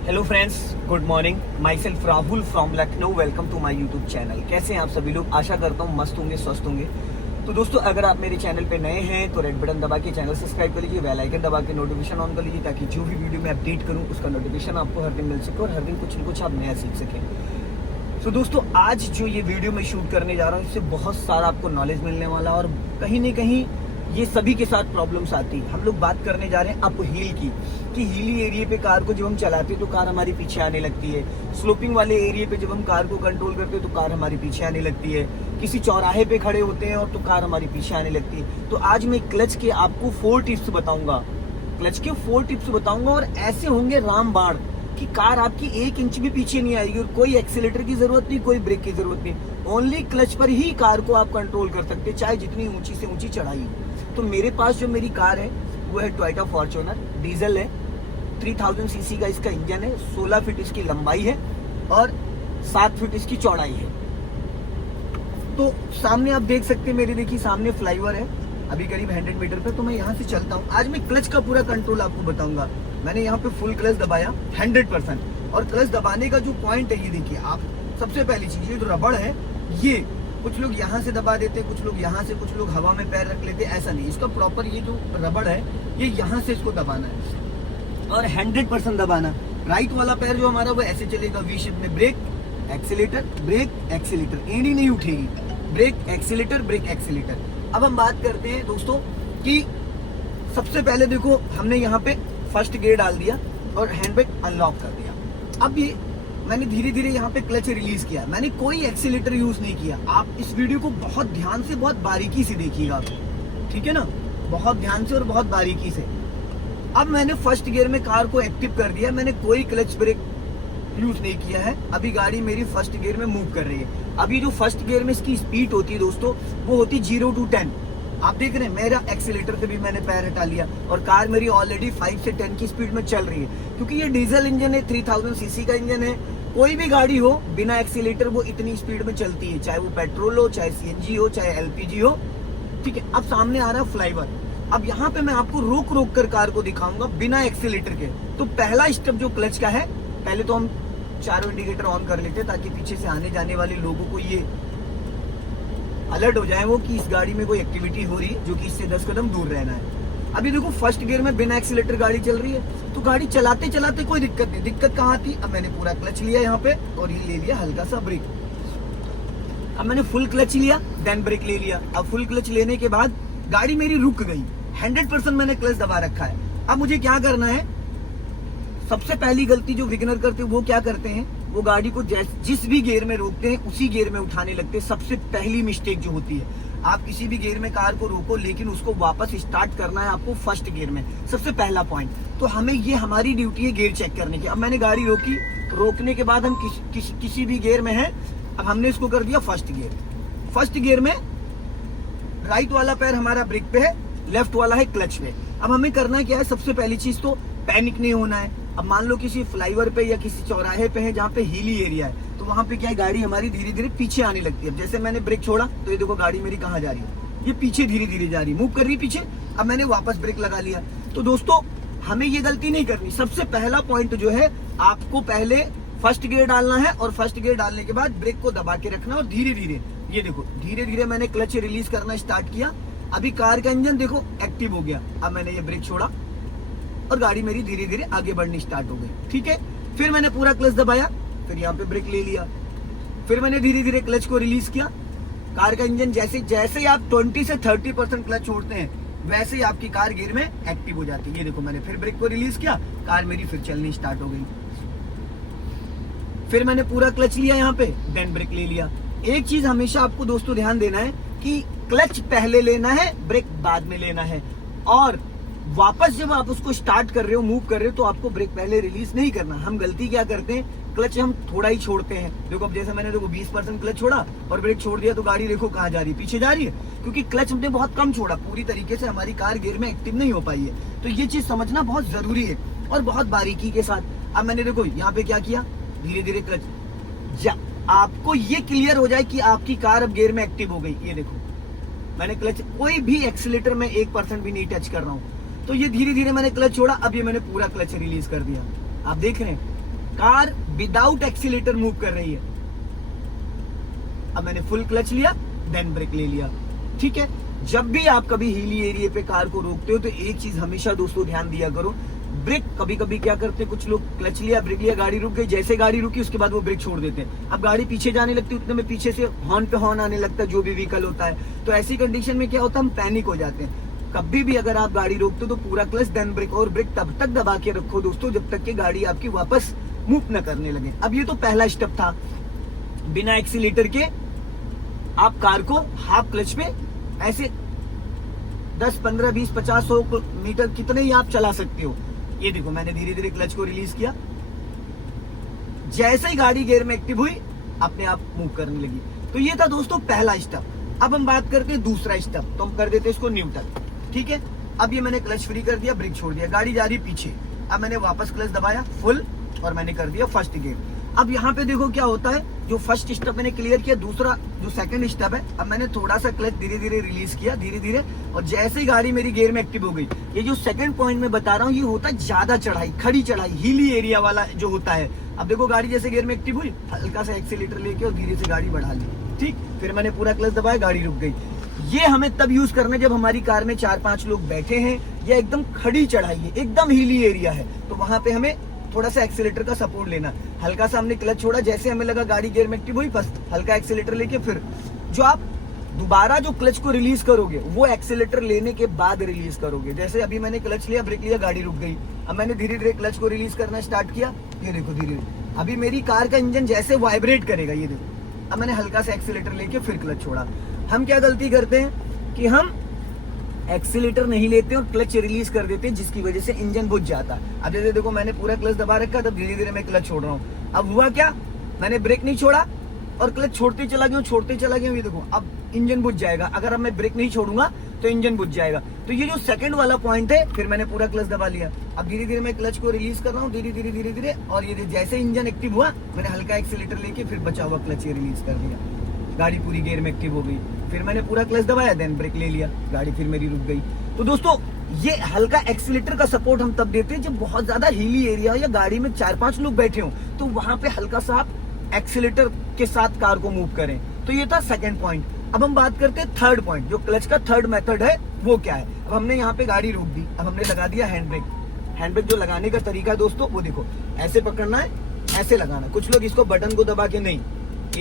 Hello friends, good morning. Myself Rahul from Lucknow. Welcome to my YouTube channel. कैसे हैं आप सभी लोग? आशा करता हूँ मस्त होंगे, स्वस्थ होंगे। तो दोस्तों, अगर आप मेरे चैनल पे नए हैं तो रेड बटन दबा के चैनल सब्सक्राइब कर लीजिए, बेल आइकन दबा के नोटिफिकेशन ऑन कर लीजिए, ताकि जो भी वीडियो मैं अपडेट करूँ उसका नोटिफिकेशन आपको हर दिन मिल सके और हर दिन कुछ न कुछ आप नया सीख सकें। तो दोस्तों, आज जो ये वीडियो मैं शूट करने जा रहा हूँ, इससे बहुत सारा आपको नॉलेज मिलने वाला, और कहीं ना कहीं ये सभी के साथ प्रॉब्लम्स आती है। हम लोग बात करने जा रहे हैं अप हिल की, कि हिली एरिया पे कार को जब हम चलाते हैं तो कार हमारी पीछे आने लगती है। स्लोपिंग वाले एरिया पे जब हम कार को कंट्रोल करते हैं तो कार हमारी पीछे आने लगती है। किसी चौराहे पे खड़े होते हैं और तो कार हमारी पीछे आने लगती है। तो आज मैं क्लच के आपको 4 टिप्स बताऊंगा, क्लच के 4 टिप्स बताऊंगा, और ऐसे होंगे रामबाण कि कार आपकी 1 इंच भी पीछे नहीं आएगी, और कोई एक्सीलेटर की जरूरत नहीं, कोई ब्रेक की जरूरत नहीं। ओनली क्लच पर ही कार को आप कंट्रोल कर सकते हैं, चाहे जितनी ऊंची से ऊंची चढ़ाई हो। तो मेरे पास जो मेरी कार है वो है टोयोटा फॉर्च्यूनर, डीजल है, 3000 सीसी का इसका इंजन है, 16 फीट इसकी लंबाई है और 7 फीट इसकी चौड़ाई है। तो सामने आप देख सकते हैं मेरे, देखिए सामने फ्लाईओवर है, अभी करीब 100 मीटर पे। तो मैं यहाँ से चलता हूँ। आज मैं क्लच का पूरा कंट्रोल आपको बताऊंगा। मैंने यहाँ पे फुल क्लच दबाया 100%, और क्लच दबाने का जो पॉइंट है ये देखिए आप। सबसे पहली चीज, ये जो रबड़ है, ये कुछ लोग यहाँ से दबा देते हैं, कुछ लोग यहाँ से, कुछ लोग हवा में पैर रख लेते हैं। ऐसा नहीं, इसका प्रॉपर ये जो रबड़ है, ये यहाँ से इसको दबाना है और 100% दबाना। राइट वाला पैर जो हमारा वो ऐसे चलेगा वी शेप में, ब्रेक एक्सीलेटर ब्रेक एक्सीलेटर, एड़ी नहीं उठेगी, ब्रेक एक्सीलेटर ब्रेक एक्सीलेटर। अब हम बात करते हैं दोस्तों कि सबसे पहले देखो, हमने यहाँ पे फर्स्ट गियर डाल दिया और हैंड ब्रेक अनलॉक कर दिया। अब ये मैंने धीरे धीरे यहाँ पे क्लच रिलीज किया, मैंने कोई एक्सीलेटर यूज नहीं किया। आप इस वीडियो को बहुत ध्यान से, बहुत बारीकी से देखिएगा, ठीक है ना, बहुत ध्यान से और बहुत बारीकी से। अब मैंने फर्स्ट गियर में कार को एक्टिव कर दिया, मैंने कोई क्लच ब्रेक यूज नहीं किया है। अभी गाड़ी मेरी फर्स्ट गियर में मूव कर रही है। अभी जो फर्स्ट गियर में इसकी स्पीड होती है दोस्तों, वो होती है 0 to 10। आप देख रहे हैं मेरा एक्सीलेटर से भी मैंने पैर हटा लिया, और कार मेरी ऑलरेडी 5 से 10 की स्पीड में चल रही है। क्योंकि ये डीजल इंजन है, 3000 सीसी का इंजन है। कोई भी गाड़ी हो बिना एक्सीलेटर वो इतनी स्पीड में चलती है, चाहे वो पेट्रोल हो, चाहे सीएनजी हो, चाहे एलपीजी हो, ठीक है। अब सामने आ रहा है फ्लाईओवर। अब यहाँ पे मैं आपको रोक रोक कर कार को दिखाऊंगा बिना एक्सीलेटर के। तो पहला स्टेप जो क्लच का है, पहले तो हम चारों इंडिकेटर ऑन कर लेते हैं, ताकि पीछे से आने जाने वाले लोगों को ये अलर्ट हो जाए वो कि इस गाड़ी में कोई एक्टिविटी हो रही है, जो कि इससे 10 कदम दूर रहना है। अभी देखो फर्स्ट गियर में बिना एक्सीलेटर गाड़ी चल रही है, तो गाड़ी चलाते चलाते कोई दिक्कत नहीं। दिक्कत कहाँ थी? अब मैंने पूरा क्लच लिया यहाँ पे, और ये ले लिया हल्का सा ब्रेक। अब मैंने फुल क्लच लिया, देन ब्रेक ले लिया। अब फुल क्लच लेने के बाद गाड़ी मेरी रुक गई, 100% मैंने क्लच दबा रखा है। अब मुझे क्या करना है? सबसे पहली गलती जो बिगिनर करते हैं वो क्या करते हैं, वो गाड़ी को जिस भी गियर में रोकते हैं उसी गियर में उठाने लगते हैं। सबसे पहली मिस्टेक जो होती है, आप किसी भी गियर में कार को रोको, लेकिन उसको वापस स्टार्ट करना है आपको फर्स्ट गियर में, सबसे पहला पॉइंट। तो हमें ये हमारी ड्यूटी है गियर चेक करने की। अब मैंने गाड़ी रोकी, रोकने के बाद हम किसी भी गियर में है। अब हमने इसको कर दिया फर्स्ट गियर। फर्स्ट गियर में राइट वाला पैर हमारा ब्रेक पे है, लेफ्ट वाला है क्लच पे। अब हमें करना क्या है? सबसे पहली चीज तो पैनिक नहीं होना है। अब मान लो किसी फ्लाईओवर पे या किसी चौराहे पे है जहाँ पे हिली एरिया है, तो वहां पे क्या है, गाड़ी हमारी धीरे धीरे पीछे आने लगती है। जैसे मैंने ब्रेक छोड़ा तो ये देखो गाड़ी मेरी कहाँ जा रही है, ये पीछे धीरे धीरे जा रही है, मूव कर रही है पीछे। अब मैंने वापस ब्रेक लगा लिया। तो दोस्तों, हमें ये गलती नहीं करनी। सबसे पहला पॉइंट जो है, आपको पहले फर्स्ट गियर डालना है, और फर्स्ट गियर डालने के बाद ब्रेक को दबा के रखना, और धीरे धीरे, ये देखो धीरे धीरे मैंने क्लच रिलीज करना स्टार्ट किया। अभी कार का इंजन देखो एक्टिव हो गया। अब मैंने ये ब्रेक छोड़ा और गाड़ी मेरी धीरे धीरे आगे बढ़नी स्टार्ट हो गई, ठीक है। फिर मैंने पूरा क्लच दबाया, फिर यहाँ पे ब्रेक ले लिया, फिर मैंने धीरे धीरे क्लच को रिलीज किया। कार का इंजन जैसे जैसे आप 20 से 30% क्लच छोड़ते हैं, वैसे ही आपकी कार गियर में एक्टिव हो जाती है। ये देखो मैंने फिर ब्रेक को रिलीज किया, कार मेरी फिर चलनी स्टार्ट हो गई। फिर मैंने पूरा क्लच लिया यहाँ पे, देन ब्रेक ले लिया। एक चीज हमेशा आपको दोस्तों ध्यान देना है कि क्लच पहले लेना है, ब्रेक बाद में लेना है। और वापस जब आप उसको स्टार्ट कर रहे हो, मूव कर रहे हो, तो आपको ब्रेक पहले रिलीज नहीं करना। हम गलती क्या करते हैं, क्लच हम थोड़ा ही छोड़ते हैं। देखो अब जैसे मैंने देखो 20% क्लच छोड़ा और ब्रेक छोड़ दिया, तो गाड़ी देखो कहाँ जा रही है, पीछे जा रही है। क्योंकि क्लच हमने बहुत कम छोड़ा, पूरी तरीके से हमारी कार गियर में एक्टिव नहीं हो पाई है। तो ये चीज समझना बहुत जरूरी है, और बहुत बारीकी के साथ। अब मैंने देखो यहाँ पे क्या किया, धीरे धीरे क्लच, आपको ये क्लियर हो जाए कि आपकी कार अब गियर में एक्टिव हो गई। ये देखो मैंने क्लच, कोई भी एक्सीलेटर में 1% भी नहीं टच कर रहा हूँ। तो ये धीरे धीरे मैंने क्लच छोड़ा, अब ये मैंने पूरा क्लच रिलीज कर दिया। आप देख रहे हैं कार विदाउट एक्सीलेटर मूव कर रही है। अब मैंने फुल क्लच लिया, देन ब्रेक ले लिया। ठीक है, जब भी आप कभी हिली एरिया पे कार को रोकते हो तो एक चीज हमेशा दोस्तों ध्यान दिया करो, ब्रेक कभी कभी क्या करते हैं कुछ लोग, क्लच लिया, ब्रेक लिया, गाड़ी रुक गई, जैसे गाड़ी रुकी उसके बाद वो ब्रेक छोड़ देते हैं। अब गाड़ी पीछे जाने लगती है, उतने में पीछे से हॉर्न पे हॉर्न आने लगता है, जो भी व्हीकल होता है। तो ऐसी कंडीशन में क्या होता है, हम पैनिक हो जाते हैं। कभी भी अगर आप गाड़ी रोकते हो तो पूरा क्लच देन ब्रेक, और ब्रेक तब तक दबा के रखो दोस्तों जब तक कि गाड़ी आपकी वापस मूव न करने लगे। अब ये तो पहला स्टेप था, बिना एक्सीलेटर के आप कार को हाफ क्लच पे ऐसे 10, 15, 20, 50, 100 मीटर कितने ही आप चला सकते हो। ये देखो मैंने धीरे धीरे क्लच को रिलीज किया, जैसे ही गाड़ी गियर में एक्टिव हुई अपने आप मूव करने लगी। तो ये था दोस्तों पहला स्टेप। अब हम बात करते हैं दूसरा स्टेप, तो हम कर देते हैं इसको न्यूट्रल। ठीक है, अब ये मैंने क्लच फ्री कर दिया, ब्रेक छोड़ दिया, गाड़ी जा रही पीछे। अब मैंने वापस क्लच दबाया फुल और मैंने कर दिया फर्स्ट गियर। अब यहाँ पे देखो क्या होता है, जो फर्स्ट स्टेप मैंने क्लियर किया, दूसरा जो सेकंड स्टेप है, अब मैंने थोड़ा सा क्लच धीरे धीरे रिलीज किया, धीरे धीरे, और जैसे ही गाड़ी मेरी गियर में एक्टिव हो गई। ये जो सेकंड पॉइंट में बता रहा हूँ ये होता है ज्यादा चढ़ाई, खड़ी चढ़ाई, हिली एरिया वाला जो होता है। अब देखो गाड़ी जैसे गियर में एक्टिव हुई, हल्का सा एक्सीलेटर लेके और धीरे से गाड़ी बढ़ा ली। ठीक, फिर मैंने पूरा क्लच दबाया, गाड़ी रुक गई। ये हमें तब यूज करना है जब हमारी कार में 4-5 लोग बैठे हैं या एकदम खड़ी चढ़ाई है, एकदम हिली एरिया है, तो वहां पे हमें थोड़ा सा एक्सीलेटर का सपोर्ट लेना। हल्का सा हमने क्लच छोड़ा, जैसे हमें लगा गाड़ी गियर में एक्टिव हुई, बस हल्का एक्सीलेटर लेके फिर जो आप दोबारा जो क्लच को रिलीज करोगे वो एक्सीलेटर लेने के बाद रिलीज करोगे। जैसे अभी मैंने क्लच लिया, ब्रेक लिया, गाड़ी रुक गई। अब मैंने धीरे धीरे क्लच को रिलीज करना स्टार्ट किया, ये देखो धीरे धीरे अभी मेरी कार का इंजन जैसे वाइब्रेट करेगा, ये देखो। अब मैंने हल्का सा एक्सीलेटर लेके फिर क्लच छोड़ा। हम क्या गलती करते हैं कि हम एक्सीलेटर नहीं लेते और क्लच रिलीज कर देते हैं, जिसकी वजह से इंजन बुझ जाता है। अब जैसे देखो मैंने पूरा क्लच दबा रखा, तब धीरे धीरे मैं क्लच छोड़ रहा हूँ। अब हुआ क्या, मैंने ब्रेक नहीं छोड़ा और क्लच छोड़ते चला गया, ये देखो अब इंजन बुझ जाएगा। अगर अब मैं ब्रेक नहीं छोड़ूंगा तो इंजन बुझ जाएगा। तो ये जो सेकंड वाला पॉइंट है, फिर मैंने पूरा क्लच दबा लिया। अब धीरे धीरे मैं क्लच को रिलीज कर रहा हूँ, धीरे धीरे, और ये जैसे इंजन एक्टिव हुआ मैंने हल्का एक्सीलेटर लेके फिर बचा हुआ क्लच रिलीज कर दिया, गाड़ी पूरी गियर में एक्टिव हो गई। फिर मैंने पूरा क्लच दबाया, देन ब्रेक ले लिया, गाड़ी फिर मेरी रुक गई। तो दोस्तों ये हल्का एक्सीलेटर का सपोर्ट हम तब देते हैं जब बहुत ज्यादा हिली एरिया हो या गाड़ी में 4-5 लोग बैठे हो, तो वहां पे हल्का सा आप एक्सीलेटर के साथ कार को मूव करें। तो ये था सेकंड पॉइंट। अब हम बात करते हैं थर्ड पॉइंट, जो क्लच का थर्ड मेथड है वो क्या है। अब हमने यहाँ पे गाड़ी रोक दी, अब हमने लगा दिया हैंड ब्रेक। हैंड ब्रेक जो लगाने का तरीका दोस्तों वो देखो, ऐसे पकड़ना है, ऐसे लगाना। कुछ लोग इसको बटन को दबा के नहीं,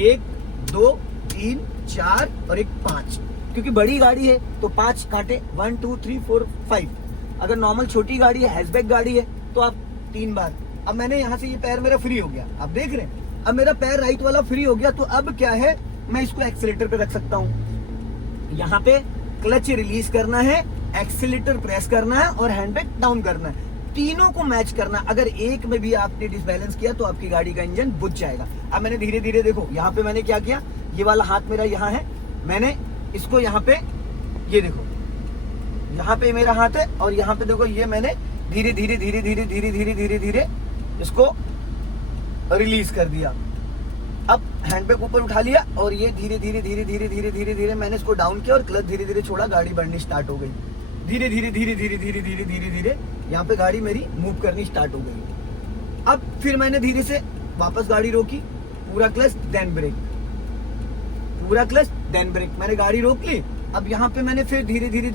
1, 2, 3, 4 और 1, 5, क्योंकि बड़ी गाड़ी है तो 5 कांटे, 1, 2, 3, 4, 5। अगर नॉर्मल छोटी गाड़ी है, हैचबैक गाड़ी है, तो आप 3 बार। अब मैंने यहाँ से ये पैर मेरा फ्री हो गया, आप देख रहे हैं, अब मेरा पैर राइट वाला फ्री हो गया। तो अब क्या है, मैं इसको एक्सीलेटर पे रख सकता हूँ। यहाँ पे क्लच रिलीज करना है, एक्सीलेटर प्रेस करना है और हैंड ब्रेक डाउन करना है, तीनों को मैच करना। अगर एक में भी आपने डिसबैलेंस किया तो आपकी गाड़ी का इंजन बुझ जाएगा। अब मैंने धीरे धीरे देखो, यहाँ पे मैंने क्या किया, ये वाला हाथ मेरा यहाँ है, मैंने इसको यहाँ पे, ये देखो यहाँ पे मेरा हाथ है, और यहाँ पे देखो ये मैंने धीरे धीरे इसको रिलीज कर दिया। अब हैंड ब्रेक ऊपर उठा लिया और ये धीरे धीरे मैंने इसको डाउन किया और क्लच धीरे धीरे छोड़ा, गाड़ी बढ़नी स्टार्ट हो गई। धीरे धीरे यहाँ पे गाड़ी मेरी मूव करनी स्टार्ट हो गई। अब फिर मैंने धीरे से वापस गाड़ी रोकी, पूरा क्लच देन ब्रेक, पूरा क्लच देन ब्रेक, मैंने गाड़ी रोक ली। अब यहाँ पे मैंने फिर धीरे धीरे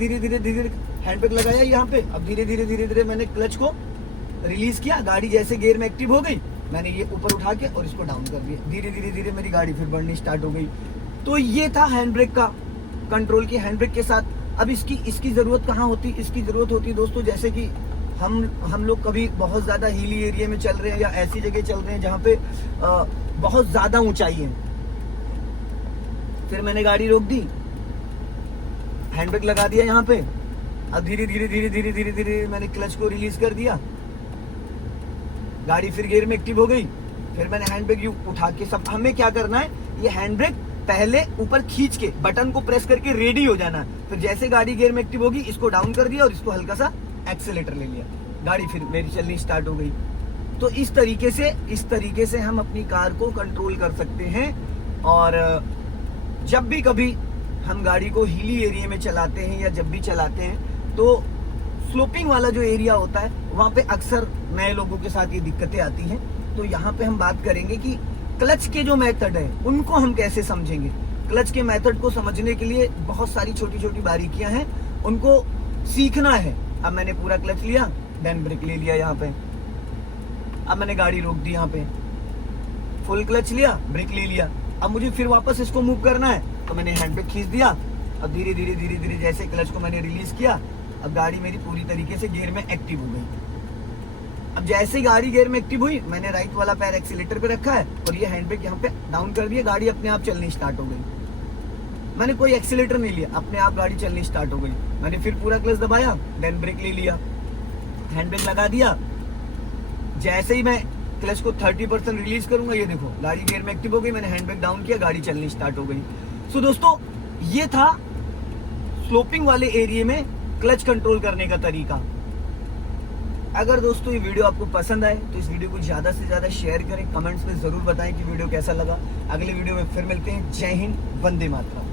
हैंड ब्रेक लगाया यहाँ पे। अब धीरे धीरे मैंने क्लच को रिलीज किया, गाड़ी जैसे गियर में एक्टिव हो गई, मैंने ये ऊपर उठा के और इसको डाउन कर दिया। धीरे धीरे मेरी गाड़ी फिर बढ़नी स्टार्ट हो गई। तो ये था हैंड ब्रेक का कंट्रोल की, हैंड ब्रेक के साथ। अब इसकी जरूरत कहाँ होती, इसकी जरूरत होती है दोस्तों, जैसे कि हम लोग कभी बहुत ज्यादा हिली एरिया में चल रहे हैं या ऐसी जगह चल रहे हैं जहाँ पे बहुत ज्यादा ऊंचाई है। फिर मैंने गाड़ी रोक दी, हैंड ब्रेक लगा दिया यहाँ पे। अब धीरे धीरे मैंने क्लच को रिलीज कर दिया, गाड़ी फिर गियर में एक्टिव हो गई। फिर मैंने हैंड ब्रेक उठा के, सब हमें क्या करना है, ये हैंड ब्रेक पहले ऊपर खींच के बटन को प्रेस करके रेडी हो जाना। फिर जैसे गाड़ी गियर में एक्टिव होगी, इसको डाउन कर दिया और इसको हल्का सा एक्सीलेटर ले लिया, गाड़ी फिर मेरी चलनी स्टार्ट हो गई। तो इस तरीके से हम अपनी कार को कंट्रोल कर सकते हैं। और जब भी कभी हम गाड़ी को हिली एरिया में चलाते हैं या जब भी चलाते हैं, तो स्लोपिंग वाला जो एरिया होता है वहां पे अक्सर नए लोगों के साथ ये दिक्कतें आती हैं। तो यहाँ पे हम बात करेंगे कि क्लच के जो मेथड है उनको हम कैसे समझेंगे। क्लच के मेथड को समझने के लिए बहुत सारी छोटी छोटी बारीकियां हैं, उनको सीखना है। अब मैंने पूरा क्लच लिया, देन ब्रेक ले लिया यहाँ पे, अब मैंने गाड़ी रोक दी, यहाँ पे फुल क्लच लिया, ब्रेक ले लिया। अब मुझे फिर वापस इसको मूव करना है तो मैंने हैंड ब्रेक खींच दिया। अब धीरे धीरे धीरे धीरे जैसे क्लच को मैंने रिलीज किया, अब गाड़ी मेरी पूरी तरीके से गियर में एक्टिव हो गई। अब जैसे ही गाड़ी गियर में एक्टिव हुई, मैंने राइट वाला पैर एक्सीलेटर पे रखा है और ये हैंड ब्रेक यहाँ पे डाउन कर दिया, गाड़ी अपने आप चलनी स्टार्ट हो गई। मैंने कोई एक्सीलेटर नहीं लिया, अपने आप गाड़ी चलनी स्टार्ट हो गई। मैंने फिर पूरा क्लच दबाया, देन ब्रेक ले लिया, हैंड ब्रेक लगा दिया। जैसे ही मैं क्लच को 30% रिलीज करूंगा, ये देखो गाड़ी गियर में एक्टिव हो गई, मैंने हैंड ब्रेक डाउन किया, गाड़ी चलनी स्टार्ट हो गई। सो दोस्तों, ये था स्लोपिंग वाले एरिया में क्लच कंट्रोल करने का तरीका। अगर दोस्तों ये वीडियो आपको पसंद आए तो इस वीडियो को ज्यादा से ज्यादा शेयर करें, कमेंट्स में जरूर बताएं कि वीडियो कैसा लगा। अगले वीडियो में फिर मिलते हैं। जय हिंद, वंदे मातरम।